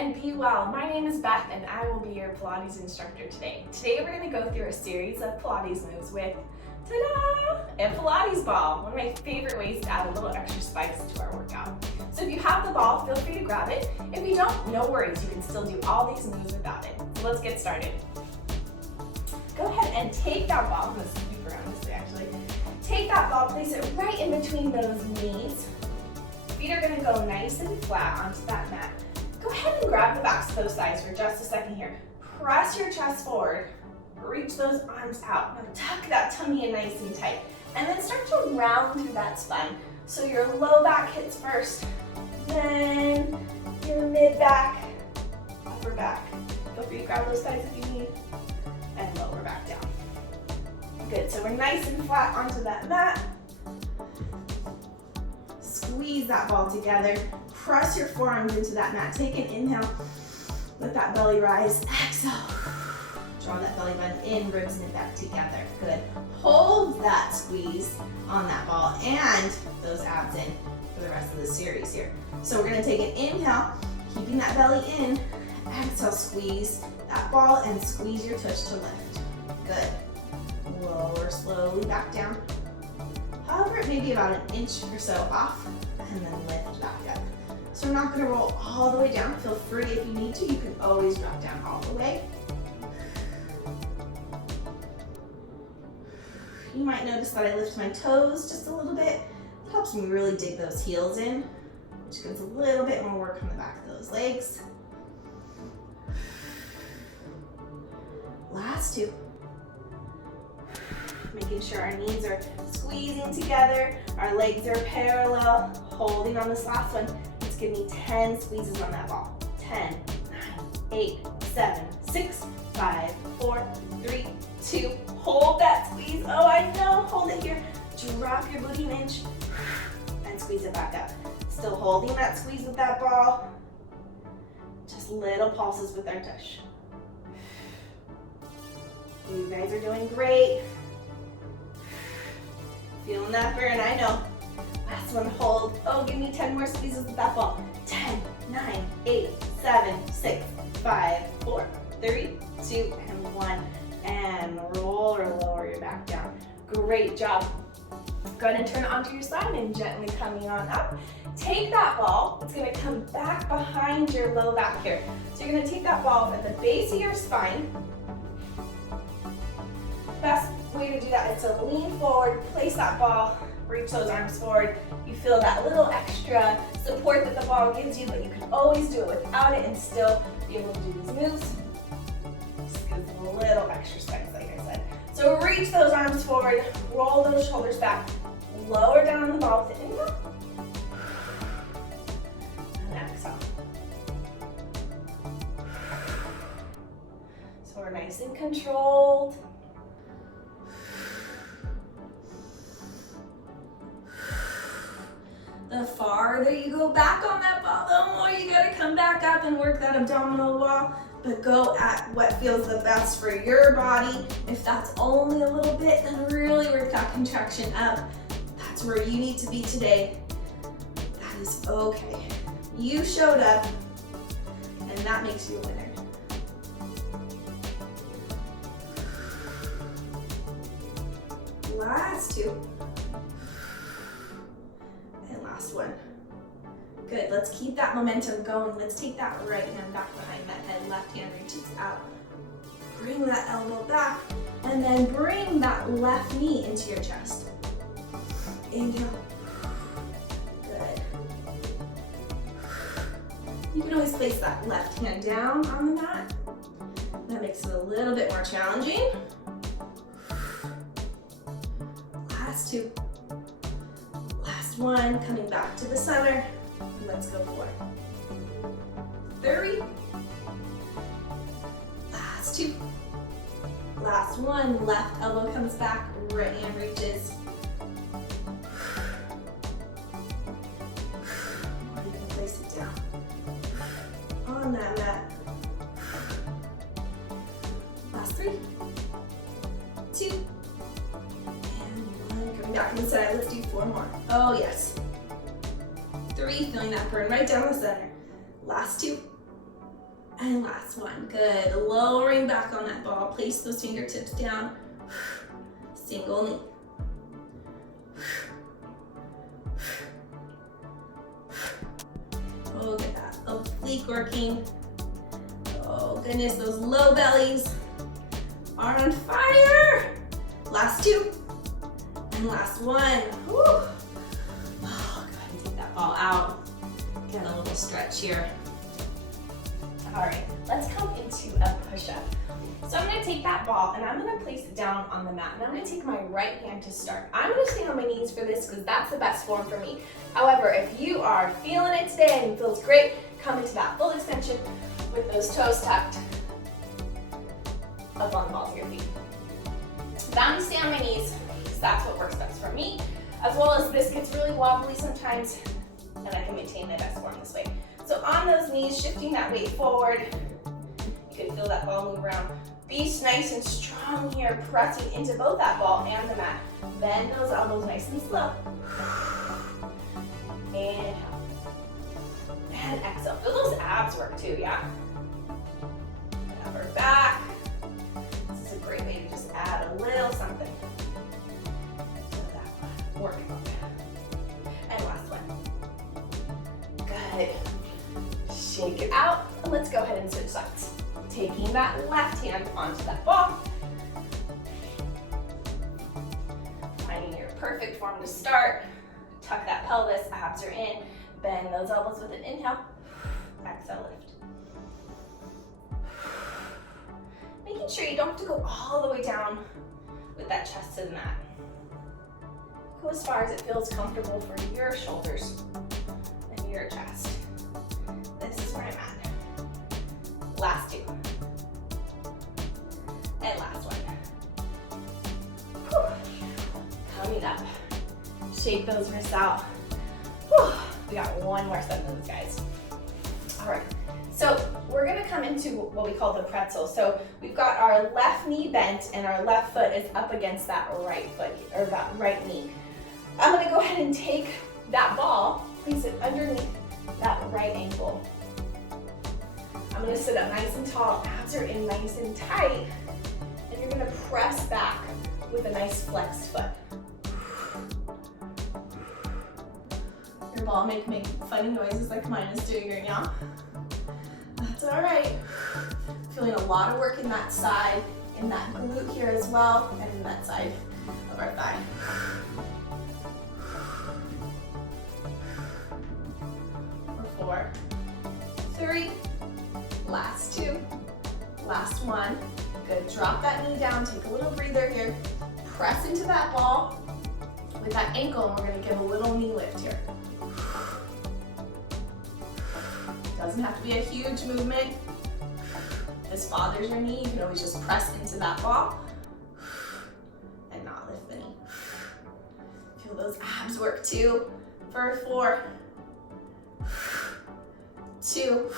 and be well. My name is Beth and I will be your Pilates instructor today. Today we're going to go through a series of Pilates moves with, ta-da, a Pilates ball. One of my favorite ways to add a little extra spice to our workout. So if you have the ball, feel free to grab it. If you don't, no worries. You can still do all these moves without it. So let's get started. Go ahead and take that ball. I'm going to sweep around this way actually. Take that ball, place it right in between those knees. Feet are going to go nice and flat onto that mat. Go ahead and grab the backs of those thighs for just a second here. Press your chest forward. Reach those arms out. Now tuck that tummy in nice and tight. And then start to round through that spine. So your low back hits first, then your mid back, upper back. Feel free to grab those thighs if you need, and lower back down. Good, so we're nice and flat onto that mat. Squeeze that ball together. Press your forearms into that mat. Take an inhale. Let that belly rise. Exhale. Draw that belly button in, ribs knit back together. Good. Hold that squeeze on that ball and those abs in for the rest of the series here. So we're going to take an inhale, keeping that belly in. Exhale, squeeze that ball and squeeze your tush to lift. Good. Lower slowly back down. Hover it maybe about an inch or so off and then lift back up. So we're not going to roll all the way down. Feel free if you need to. You can always drop down all the way. You might notice that I lift my toes just a little bit. It helps me really dig those heels in, which gives a little bit more work on the back of those legs. Last two. Making sure our knees are squeezing together, our legs are parallel, holding on this last one. Let's give me 10 squeezes on that ball. 10, 9, 8, 7, 6, 5, 4, 3, 2. Hold that squeeze. Oh, I know. Hold it here. Drop your booty an inch and squeeze it back up. Still holding that squeeze with that ball. Just little pulses with our tush. You guys are doing great. Feeling that burn, I know. Last one, hold. Oh, give me 10 more squeezes with that ball. 10, 9, 8, 7, 6, 5, 4, 3, 2, and 1. And roll or lower your back down. Great job. Go ahead and turn it onto your side and gently coming on up. Take that ball. It's going to come back behind your low back here. So you're going to take that ball at the base of your spine. Best way to do that is to lean forward, place that ball, reach those arms forward. You feel that little extra support that the ball gives you, but you can always do it without it and still be able to do these moves. Just gives it a little extra spice, like I said. So reach those arms forward, roll those shoulders back, lower down on the ball with the inhale, and exhale. So we're nice and controlled. The farther you go back on that ball, the more you gotta come back up and work that abdominal wall, but go at what feels the best for your body. If that's only a little bit, then really work that contraction up. That's where you need to be today. That is okay. You showed up, and that makes you a winner. Last two. Last one. Good, let's keep that momentum going. Let's take that right hand back behind that head, left hand reaches out. Bring that elbow back, and then bring that left knee into your chest. Inhale. Good. You can always place that left hand down on the mat. That makes it a little bit more challenging. Last two. One, coming back to the center. Let's go for it. 3. Last 2. Last one, left elbow comes back, right hand reaches. Or you can place it down on that mat. Last 3, 2, back to the side. Let's do 4 more. Oh yes. 3, feeling that burn right down the center. Last 2. And last one, good. Lowering back on that ball, place those fingertips down. Single knee. Oh, look at that oblique working. Oh goodness, those low bellies are on fire. Last two, and last one. Whew. Oh, go ahead and take that ball out. Get a little stretch here. All right, let's come into a push-up. So I'm gonna take that ball and I'm gonna place it down on the mat, and I'm gonna take my right hand to start. I'm gonna stay on my knees for this because that's the best form for me. However, if you are feeling it today and it feels great, come into that full extension with those toes tucked up on the balls of your feet. So I'm gonna stay on my knees because that's what works best for me, as well as this gets really wobbly sometimes, and I can maintain my best form this way. So on those knees, shifting that weight forward, you can feel that ball move around. Be nice and strong here, pressing into both that ball and the mat. Bend those elbows nice and slow. Inhale. And exhale. Feel those abs work too, yeah? And upper back. This is a great way to just add a little something to that workout. And last one. Good. Shake it out, and let's go ahead and switch sides. Taking that left hand onto that ball. Finding your perfect form to start. Tuck that pelvis, abs are in. Bend those elbows with an inhale. Exhale, lift. Making sure you don't have to go all the way down with that chest to the mat. Go as far as it feels comfortable for your shoulders and your chest. This is where I'm at. Last two. And last one. Whew. Coming up. Shake those wrists out. Whew. We got one more set of those, guys. All right. So we're gonna come into what we call the pretzel. So we've got our left knee bent and our left foot is up against that right foot, or that right knee. I'm gonna go ahead and take that ball, place it underneath that right ankle. I'm gonna sit up nice and tall, abs are in nice and tight, and you're gonna press back with a nice flexed foot. Your ball make funny noises like mine is doing right now. That's all right. Feeling a lot of work in that side, in that glute here as well, and in that side of our thigh. For 4, 3, last 2, last 1. Good, drop that knee down, take a little breather here. Press into that ball with that ankle, and we're gonna give a little knee lift here. Doesn't have to be a huge movement. If this bothers your knee, you can always just press into that ball and not lift the knee. Feel those abs work too. For 4, 2,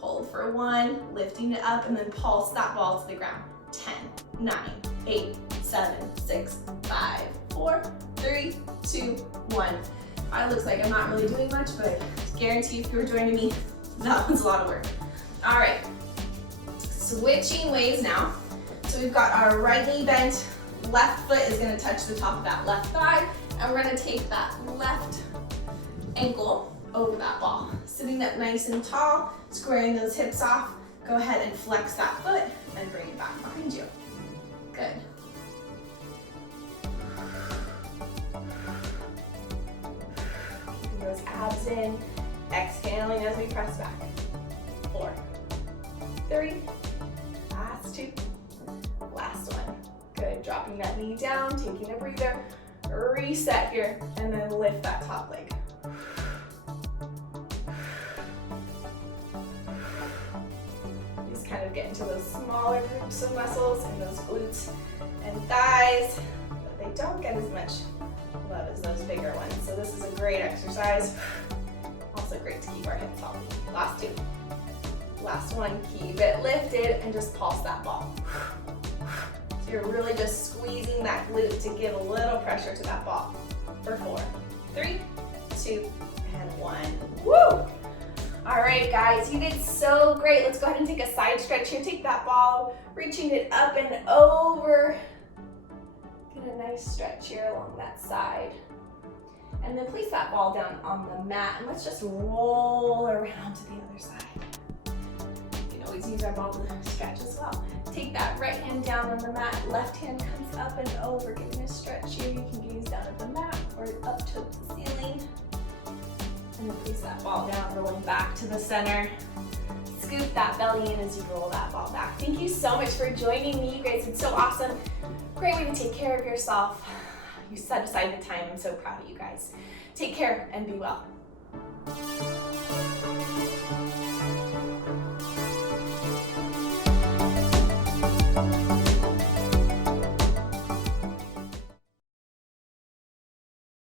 hold for 1, lifting it up, and then pulse that ball to the ground. 10, 9, 8, 7, 6, 5, 4, 3, 2, 1. It looks like I'm not really doing much, but I guarantee if you were joining me, that one's a lot of work. All right, switching ways now. So we've got our right knee bent, left foot is gonna touch the top of that left thigh, and we're gonna take that left ankle over that ball. Sitting up nice and tall, squaring those hips off. Go ahead and flex that foot and bring it back behind you. Good. Keeping those abs in, exhaling as we press back. 4, 3, last 2, last 1. Good, dropping that knee down, taking a breather, reset here, and then lift that top leg. Just kind of get into those smaller groups of muscles in those glutes and thighs, but they don't get as much love as those bigger ones. So this is a great exercise. Also great to keep our hips healthy. Last 2. Last 1, keep it lifted and just pulse that ball. So you're really just squeezing that glute to give a little pressure to that ball. For 4, 3, 2, and 1. Woo! All right. right, guys, you did so great. Let's go ahead and take a side stretch here. Take that ball, reaching it up and over. Get a nice stretch here along that side. And then place that ball down on the mat and let's just roll around to the other side. You can always use our ball to stretch as well. Take that right hand down on the mat, left hand comes up and over, getting a stretch here. You can gaze down at the mat or up to the ceiling. And then place that ball down, rolling back to the center. Scoop that belly in as you roll that ball back. Thank you so much for joining me, you guys. It's so awesome. Great way to take care of yourself. You set aside the time. I'm so proud of you guys. Take care and be well.